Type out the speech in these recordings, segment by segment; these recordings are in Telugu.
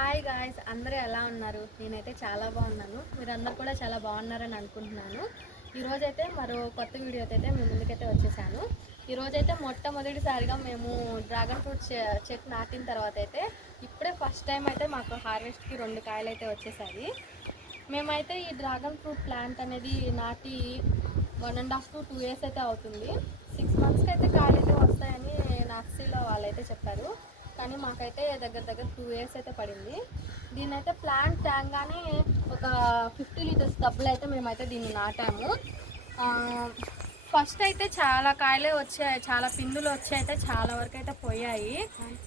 హాయ్ గాయ్స్, అందరూ ఎలా ఉన్నారు? నేనైతే చాలా బాగున్నాను. మీరందరూ కూడా చాలా బాగున్నారని అనుకుంటున్నాను. ఈరోజైతే మరో కొత్త వీడియోతో అయితే మీ ముందుకైతే వచ్చేసాను. ఈరోజైతే మొట్టమొదటిసారిగా మేము డ్రాగన్ ఫ్రూట్ చెట్టు నాటిన తర్వాత అయితే ఇప్పుడే ఫస్ట్ టైం అయితే మాకు హార్వెస్ట్కి 2 కాయలు అయితే వచ్చేసాయి. మేమైతే ఈ డ్రాగన్ ఫ్రూట్ ప్లాంట్ అనేది నాటి 1.5 to 2 years అయితే అవుతుంది. 6 monthsకి అయితే కాయలు అయితే వస్తాయని నర్సరీలో వాళ్ళైతే చెప్పారు. కానీ మాకైతే దగ్గర 2 years అయితే పడింది. దీన్ని అయితే ప్లాంట్ తేగానే ఒక 50 liters టబ్లో అయితే మేమైతే దీన్ని నాటాము. ఫస్ట్ అయితే చాలా కాయలే వచ్చాయి, చాలా పిందులు వచ్చాయి, అయితే చాలా వరకు అయితే పోయాయి.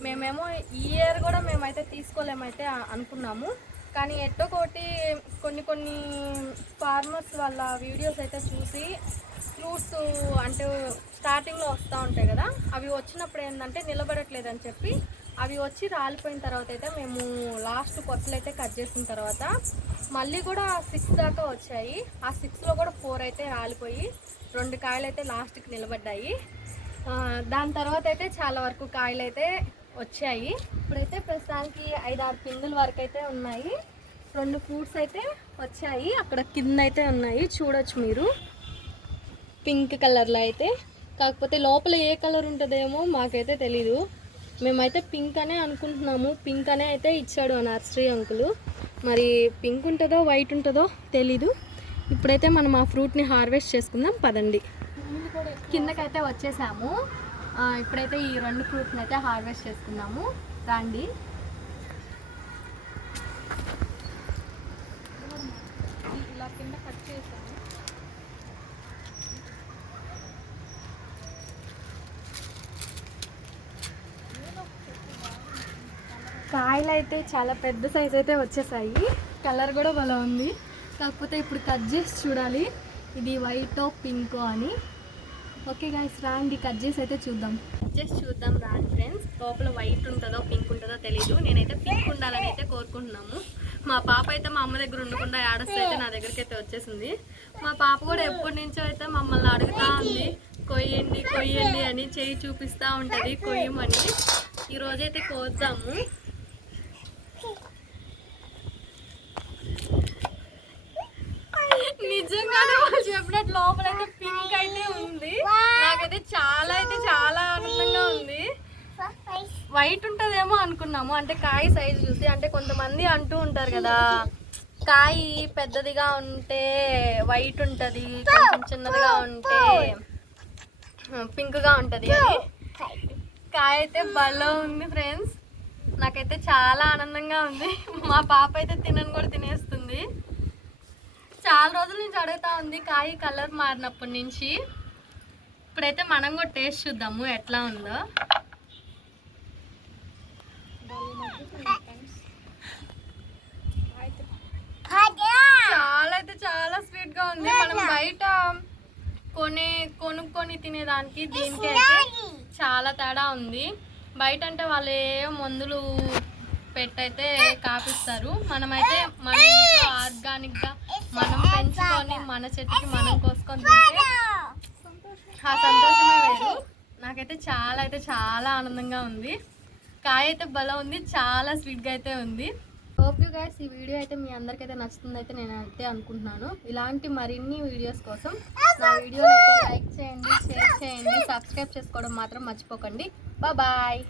మేమేమో ఈ ఇయర్ కూడా మేమైతే తీసుకోలేమైతే అనుకున్నాము. కానీ ఎట్టోకోటి కొన్ని ఫార్మర్స్ వాళ్ళ వీడియోస్ అయితే చూసి ఫ్రూట్స్ అంటే స్టార్టింగ్లో వస్తూ ఉంటాయి కదా, అవి వచ్చినప్పుడు ఏంటంటే నిలబడట్లేదని చెప్పి అవి వచ్చి రాలిపోయిన తర్వాత అయితే మేము లాస్ట్ కొత్తలు అయితే కట్ చేసిన తర్వాత మళ్ళీ కూడా 6 దాకా వచ్చాయి. ఆ 6లో కూడా 4 అయితే రాలిపోయి 2 కాయలు అయితే లాస్ట్కి నిలబడ్డాయి. దాని తర్వాత అయితే చాలా వరకు కాయలు అయితే వచ్చాయి. ఇప్పుడైతే ప్రస్తుతానికి 5-6 పిందుల వరకు అయితే ఉన్నాయి. 2 ఫ్రూట్స్ అయితే వచ్చాయి, అక్కడ కింద అయితే ఉన్నాయి, చూడొచ్చు మీరు. పింక్ కలర్లో అయితే, కాకపోతే లోపల ఏ కలర్ ఉంటుందేమో మాకైతే తెలీదు. మేమైతే పింక్ అనే అనుకుంటున్నాము. పింక్ అనే అయితే ఇచ్చాడు ఆ నర్సరీ అంకులు. మరి పింక్ ఉంటుందో వైట్ ఉంటుందో తెలీదు. ఇప్పుడైతే మనం ఆ ఫ్రూట్ని హార్వెస్ట్ చేసుకుందాం పదండి. కిందకైతే వచ్చేసాము. ఇప్పుడైతే ఈ 2 ఫ్రూట్ని అయితే హార్వెస్ట్ చేసుకుందాము రండి. ఇలా కింద కట్ చేసాము. కాయలు అయితే చాలా పెద్ద సైజ్ అయితే వచ్చేసాయి. కలర్ కూడా భలే ఉంది. కాకపోతే ఇప్పుడు కట్ చేసి చూడాలి ఇది వైటో పింకో అని. ఓకే గాయ్స్, రాండి కట్ చేసి అయితే చూద్దాం. కట్ చేసి చూద్దాం రాండి ఫ్రెండ్స్. లోపల వైట్ ఉంటుందో పింక్ ఉంటుందో తెలీదు. నేనైతే పింక్ ఉండాలని అయితే కోరుకుంటున్నాము. మా పాప అయితే మా అమ్మ దగ్గర ఉండకుండా ఆడస్తే అయితే నా దగ్గరికి అయితే వచ్చేసింది. మా పాప కూడా ఎప్పటి నుంచో అయితే మమ్మల్ని అడుగుతూ ఉంది, కొయ్యండి కొయ్యండి అని చేయి చూపిస్తూ ఉంటుంది కొయ్యమని. ఈరోజైతే కోద్దాము. నిజంగానే వాళ్ళు చెప్పినట్టు లోపలైతే పింక్ అయితే ఉంది. నాకైతే చాలా ఆనందంగా ఉంది. వైట్ ఉంటుందేమో అనుకున్నాము, అంటే కాయ సైజు చూసి. అంటే కొంతమంది అంటూ ఉంటారు కదా, కాయ పెద్దదిగా ఉంటే వైట్ ఉంటుంది, కొంచెం చిన్నదిగా ఉంటే పింక్గా ఉంటుంది అని. కాయ అయితే భలే ఉంది ఫ్రెండ్స్, నాకైతే చాలా ఆనందంగా ఉంది. మా పాప అయితే తినని కూడా తినేస్తుంది. చాలా రోజుల నుంచి అడుగుతా ఉంది కాయ కలర్ మారినప్పటి నుంచి. ఇప్పుడైతే మనం కూడా టేస్ట్ చూద్దాము ఎట్లా ఉందో. చాలా స్వీట్గా ఉంది. మనం బయట కొనుక్కొని తినేదానికి దీనికి అయితే చాలా తేడా ఉంది. బయట అంటే వాళ్ళు ఏ మందులు పెట్టయితే కాపిస్తారు. మనమైతే మన ఇంట్లో ఆర్గానిక్గా మనం పెంచుకొని మన చెట్టుకి మనం కోసుకొని తింటే ఆ సంతోషమే వేరు. నాకైతే చాలా ఆనందంగా ఉంది. కాయ అయితే భలే ఉంది, చాలా స్వీట్గా అయితే ఉంది. ఓకే గైస్, ఈ వీడియో అయితే మీ అందరికైతే నచ్చుతుంది అయితే నేను అయితే అనుకుంటున్నాను. ఇలాంటి మరిన్ని వీడియోస్ కోసం నా వీడియోని అయితే లైక్ చేయండి, షేర్ చేయండి, సబ్స్క్రైబ్ చేసుకోవడం మాత్రం మర్చిపోకండి. బాయ్.